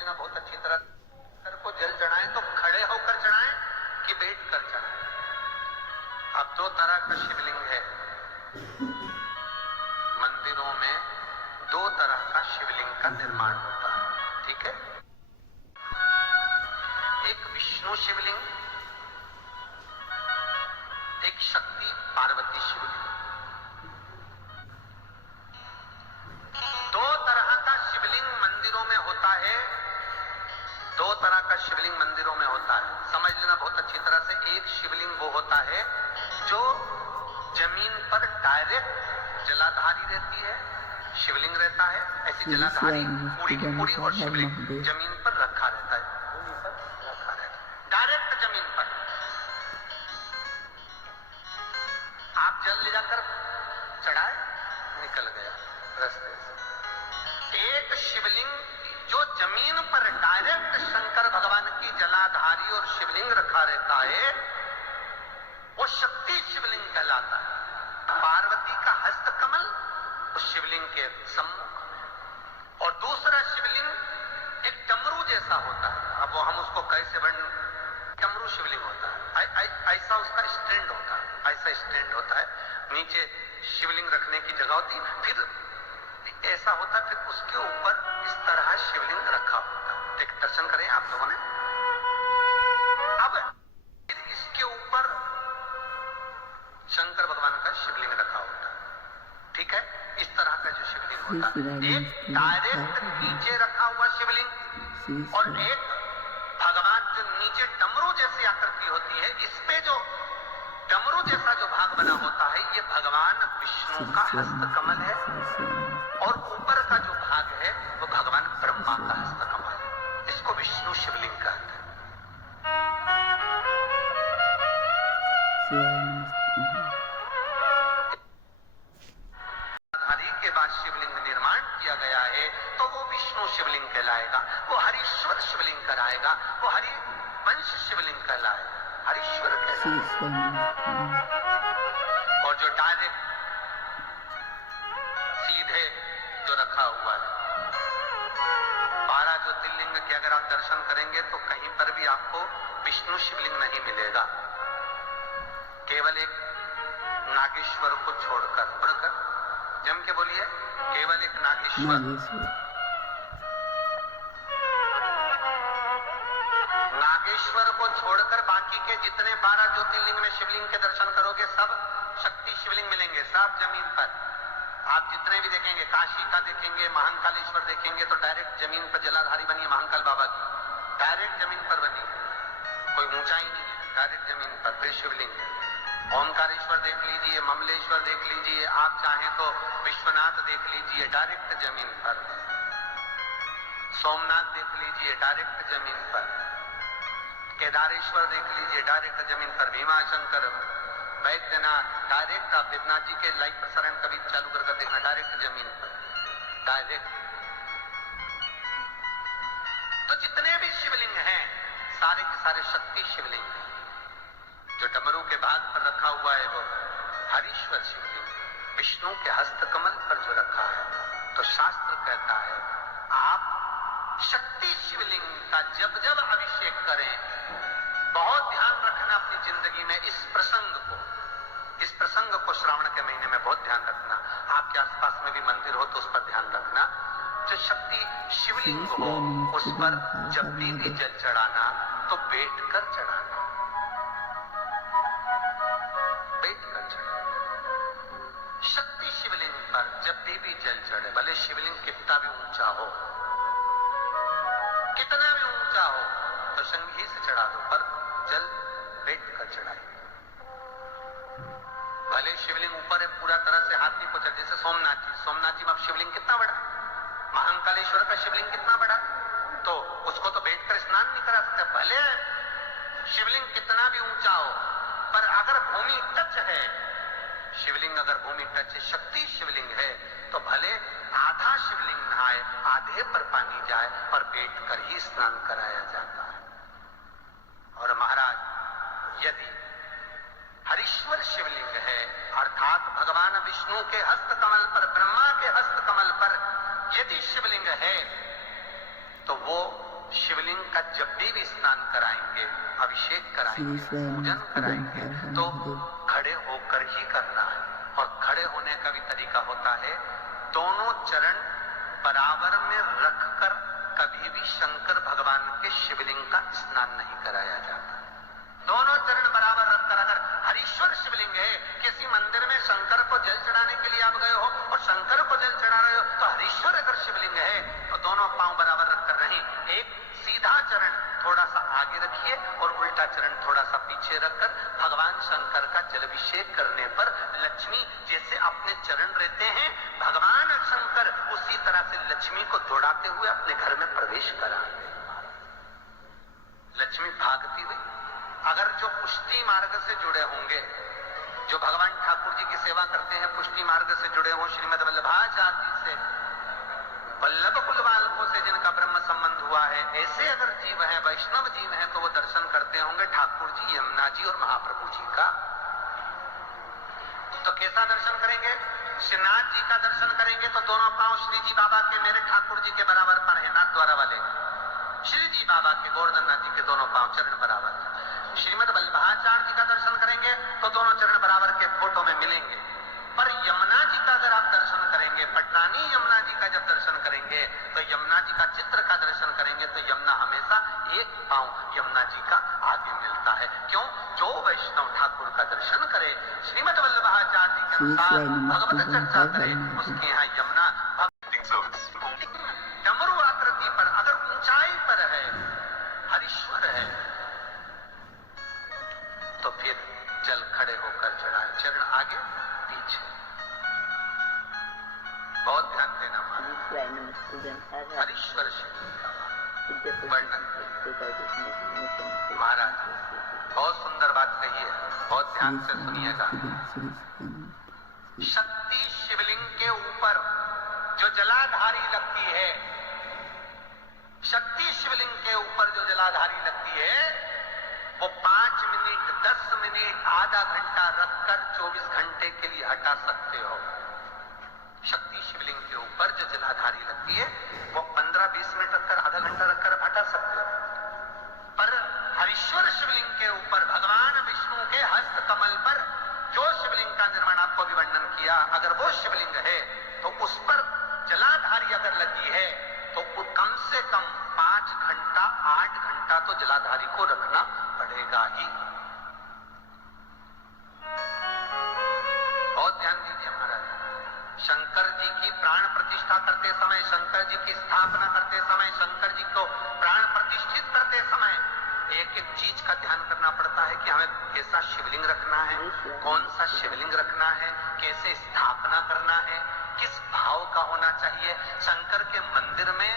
लेना बहुत अच्छी तरह। शंकर को जल चढ़ाएं तो खड़े होकर चढ़ाएं कि बैठ कर चढ़ाएं। अब दो तरह का शिवलिंग है मंदिरों में, दो तरह का शिवलिंग का निर्माण होता है, ठीक है। एक विष्णु शिवलिंग, एक शक्ति पार्वती शिवलिंग। दो तरह का शिवलिंग मंदिरों में होता है, दो तरह का शिवलिंग मंदिरों में होता है, समझ लेना बहुत अच्छी तरह से। एक शिवलिंग वो होता है जो जमीन पर डायरेक्ट जलाधारी रहती है, शिवलिंग रहता है, ऐसी जलाधारी पूरी की पूरी, और शिवलिंग जमीन पर रखा रहता है, डायरेक्ट जमीन पर। आप जल ले जाकर चढ़ाए, निकल गया रास्ते से। एक शिवलिंग जो जमीन पर डायरेक्ट शंकर भगवान की जलाधारी और शिवलिंग रखा रहता है, वो शक्ति शिवलिंग कहलाता है। पार्वती का हस्त कमल उस शिवलिंग के सम्मुख में, और दूसरा शिवलिंग एक डमरू जैसा होता है। अब वो हम उसको कैसे डमरू शिवलिंग होता है, ऐसा उसका स्टैंड होता है, ऐसा स्टैंड होता है, नीचे शिवलिंग रखने की जगह होती, फिर ऐसा होता है, फिर उसके ऊपर इस तरह शिवलिंग रखा होता है। एक दर्शन करें आप लोगों ने। अब फिर इसके ऊपर शंकर भगवान का शिवलिंग रखा होता है, ठीक है। इस तरह का जो शिवलिंग होता है, एक डायरेक्ट नीचे रखा हुआ शिवलिंग, और एक भगवान जो नीचे डमरू जैसी आकृति होती है, इस पे जो डमरू जैसा जो भाग बना होता है, ये भगवान विष्णु का हस्त कमल है, और ऊपर का जो भाग है वो भगवान ब्रह्मा का हस्त कमल है। इसको विष्णु शिवलिंग कहते हैं। हरि के बाद शिवलिंग निर्माण किया गया है तो वो विष्णु शिवलिंग कहलाएगा, वो हरीश्वर शिवलिंग कहलाएगा, वो हरि वंश शिवलिंग कहलाएगा, हरीश्वर कहलाएगा। और जो डायरेक्ट सीधे जो रखा हुआ है 12 ज्योतिर्लिंग के, अगर आप दर्शन करेंगे तो कहीं पर भी आपको विष्णु शिवलिंग नहीं मिलेगा, केवल एक नागेश्वर को छोड़कर। पढ़कर जम के बोलिए, केवल एक नागेश्वर। नागेश्वर को छोड़कर बाकी के जितने 12 ज्योतिर्लिंग में शिवलिंग के दर्शन करोगे सब शक्ति शिवलिंग मिलेंगे, सब जमीन पर। आप जितने भी देखेंगे, काशी का देखेंगे, महाकालेश्वर देखेंगे, तो डायरेक्ट जमीन पर जलाधारी बनी है महाकाल बाबा की, डायरेक्ट जमीन पर बनी है, कोई ऊंचाई नहीं है, डायरेक्ट जमीन पर फिर शिवलिंग है। ओमकारेश्वर देख लीजिए, ममलेश्वर देख लीजिए, आप चाहें तो विश्वनाथ देख लीजिए, डायरेक्ट जमीन पर। सोमनाथ देख लीजिए, डायरेक्ट जमीन पर। केदारेश्वर देख लीजिए, डायरेक्ट जमीन पर। भीमाशंकर, वैद्यनाथ, डायरेक्ट। आप देवनाथ जी के लाइव प्रसारण कभी चालू करके देखना, डायरेक्ट जमीन पर, डायरेक्ट। तो जितने भी शिवलिंग हैं सारे के सारे शक्ति शिवलिंग हैं। जो डमरू के भाग पर रखा हुआ है वो हरीश्वर शिवलिंग, विष्णु के हस्त कमल पर जो रखा है, तो शास्त्र कहता है आप शक्ति शिवलिंग का जब जब अभिषेक करें, बहुत ध्यान रखना अपनी जिंदगी में इस प्रसंग को, इस प्रसंग को श्रावण के महीने में बहुत ध्यान रखना। आपके आसपास में भी मंदिर हो तो उस पर ध्यान रखना। जो शक्ति शिवलिंग हो उस पर जब भी जल चढ़ाना तो बैठ कर चढ़ाना, बैठ कर चढ़ाना। शक्ति शिवलिंग पर जब भी जल चढ़े, भले शिवलिंग कितना भी ऊंचा हो, कितना भी ऊंचा हो, तो संगी से चढ़ा दो, पर जल बैठ कर चढ़ाइए। भले शिवलिंग ऊपर है, पूरा तरह से हाथ नहीं पहुंचा, जैसे सोमनाथ जी में अब शिवलिंग कितना बड़ा, महाकालेश्वर का शिवलिंग कितना बड़ा, तो उसको तो बैठकर स्नान नहीं करा सकते। भले शिवलिंग कितना भी ऊंचा हो, पर अगर भूमि टच है, शिवलिंग अगर भूमि टच है, शक्ति शिवलिंग है, तो भले आधा शिवलिंग नहाए, आधे पर पानी जाए, पर बैठकर ही स्नान कराया जाता है। और महाराज यदि हरीश्वर शिवलिंग है, अर्थात भगवान विष्णु के हस्त कमल पर, ब्रह्मा के हस्त कमल पर यदि शिवलिंग है, तो वो शिवलिंग का जब भी स्नान कराएंगे, अभिषेक कराएंगे, पूजन कराएंगे तो खड़े होकर ही करना है। और खड़े होने का भी तरीका होता है, दोनों चरण बराबर में रखकर कभी भी शंकर भगवान के शिवलिंग का स्नान नहीं कराया जाता। दोनों चरण बराबर रखकर, अगर हरीश्वर शिवलिंग है, किसी मंदिर में शंकर को जल चढ़ाने के लिए आप गए हो और शंकर को जल चढ़ा रहे हो, तो हरीश्वर अगर शिवलिंग है तो दोनों पांव बराबर रखकर नहीं, एक सीधा चरण थोड़ा सा आगे रखिए और उल्टा चरण थोड़ा सा पीछे रखकर भगवान शंकर का जलाभिषेक करने पर लक्ष्मी जैसे अपने चरण रहते हैं, भगवान शंकर उसी तरह से लक्ष्मी को दौड़ाते हुए अपने घर में प्रवेश कराते। लक्ष्मी भागती हुई, अगर जो पुष्टि मार्ग से जुड़े होंगे, जो भगवान ठाकुर जी की सेवा करते हैं, पुष्टि मार्ग से जुड़े हों, श्रीमद वल्लभाचार्य जी से, वल्लभ कुल बालकों से जिनका ब्रह्म संबंध हुआ है, ऐसे अगर जीव हैं, वैष्णव जीव हैं, तो वो दर्शन करते होंगे ठाकुर जी, यमुना जी और महाप्रभु जी का। तो कैसा दर्शन करेंगे? श्रीनाथ जी का दर्शन करेंगे तो दोनों पांव श्री जी बाबा के, मेरे ठाकुर जी के बराबर पर है, नाथ द्वारा वाले श्री जी बाबा के, गोवर्धन नाथ जी के दोनों पांव चरण बराबर। श्रीमद वल्लभाचार्य जी का दर्शन करेंगे तो दोनों चरण बराबर के फोटो में मिलेंगे। पर यमुना जी का अगर आप दर्शन करेंगे, पटरानी यमुना जी का जब दर्शन करेंगे तो यमुना जी का चित्र का दर्शन करेंगे तो यमुना हमेशा एक पांव यमुना जी का आगे मिलता है। क्यों? जो वैष्णव ठाकुर का दर्शन करे, श्रीमद वल्लभाचार्य जी के अनुसार भगवत चर्चा करे, उसके यहाँ यमुना डमरू आकृति पर, अगर ऊंचाई पर है, हरीश्वर है, तो फिर जल खड़े होकर चढ़ाए, चरण आगे पीछे। बहुत ध्यान देना हरीश्वर शिव का वर्णन महाराज बहुत सुंदर बात कही है, बहुत ध्यान से सुनिएगा। शक्ति शिवलिंग के ऊपर जो जलाधारी लगती है, शक्ति शिवलिंग के ऊपर जो जलाधारी लगती है, वो 5 मिनट, 10 मिनट, आधा घंटा रखकर 24 घंटे के लिए हटा सकते हो। शक्ति शिवलिंग के ऊपर जो जलाधारी लगती है वो 15-20 मिनट रखकर, आधा घंटा रखकर हटा सकते हो। पर हरीश्वर शिवलिंग के ऊपर भगवान विष्णु के हस्त कमल पर जो शिवलिंग का निर्माण आपको भी वर्णन किया, अगर वो शिवलिंग है तो उस पर जलाधारी अगर लगी है तो कम से कम 5 घंटा, 8 घंटा तो जलाधारी को रखना पड़ेगा ही। बहुत ध्यान दीजिए महाराज। शंकर जी की प्राण प्रतिष्ठा करते समय, शंकर जी की स्थापना करते समय, शंकर जी को प्राण प्रतिष्ठित करते समय एक एक चीज का ध्यान करना पड़ता है कि हमें कैसा शिवलिंग रखना है, कौन सा शिवलिंग रखना है, कैसे स्थापना करना है, किस भाव का होना चाहिए। शंकर के मंदिर में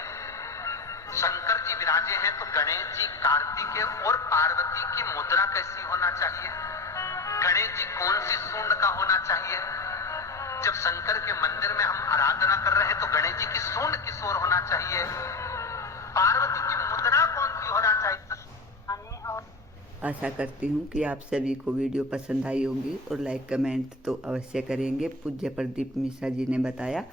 शंकर जी विराजे हैं तो गणेश जी, कार्तिकेय और पार्वती की मुद्रा कैसी होना चाहिए, गणेश जी कौन सी सूंड का होना चाहिए। जब शंकर के मंदिर में हम आराधना कर रहे हैं तो गणेश जी की सूंड किस ओर होना चाहिए, पार्वती की मुद्रा कौन सी होना चाहिए। आशा करती हूँ कि आप सभी को वीडियो पसंद आई होगी और लाइक कमेंट तो अवश्य करेंगे। पूज्य प्रदीप मिश्रा जी ने बताया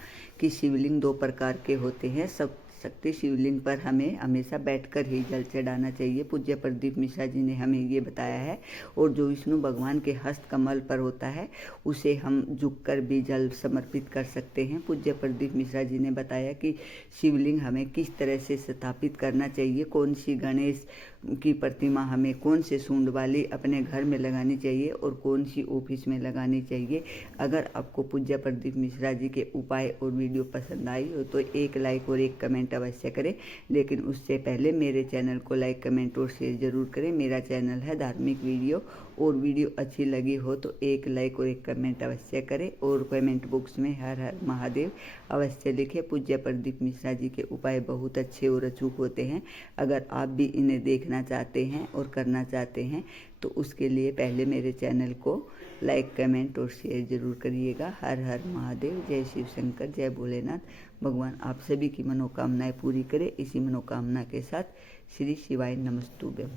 कि शिवलिंग 2 प्रकार के होते हैं। सब शक्ति शिवलिंग पर हमें हमेशा बैठकर ही जल चढ़ाना चाहिए, पूज्य प्रदीप मिश्रा जी ने हमें ये बताया है। और जो विष्णु भगवान के हस्त कमल पर होता है उसे हम झुककर भी जल समर्पित कर सकते हैं। पूज्य प्रदीप मिश्रा जी ने बताया कि शिवलिंग हमें किस तरह से स्थापित करना चाहिए, कौन सी गणेश की प्रतिमा हमें कौन से सूंड वाली अपने घर में लगानी चाहिए और कौन सी ऑफिस में लगानी चाहिए। अगर आपको पूज्य प्रदीप मिश्रा जी के उपाय और वीडियो पसंद आई हो तो एक लाइक और एक कमेंट अवश्य करें, लेकिन उससे पहले मेरे चैनल को लाइक कमेंट और शेयर जरूर करें। मेरा चैनल है धार्मिक वीडियो, और वीडियो अच्छी लगी हो तो एक लाइक और एक कमेंट अवश्य करें और कमेंट बॉक्स में हर हर महादेव अवश्य लिखें। पूज्य प्रदीप मिश्रा जी के उपाय बहुत अच्छे और अचूक होते हैं। अगर आप भी इन्हें देखना चाहते हैं और करना चाहते हैं तो उसके लिए पहले मेरे चैनल को लाइक कमेंट और शेयर जरूर करिएगा। हर हर महादेव, जय शिव शंकर, जय भोलेनाथ। भगवान आप सभी की मनोकामनाएं पूरी करे। इसी मनोकामना के साथ श्री शिवाय नमस्तुभ्यम।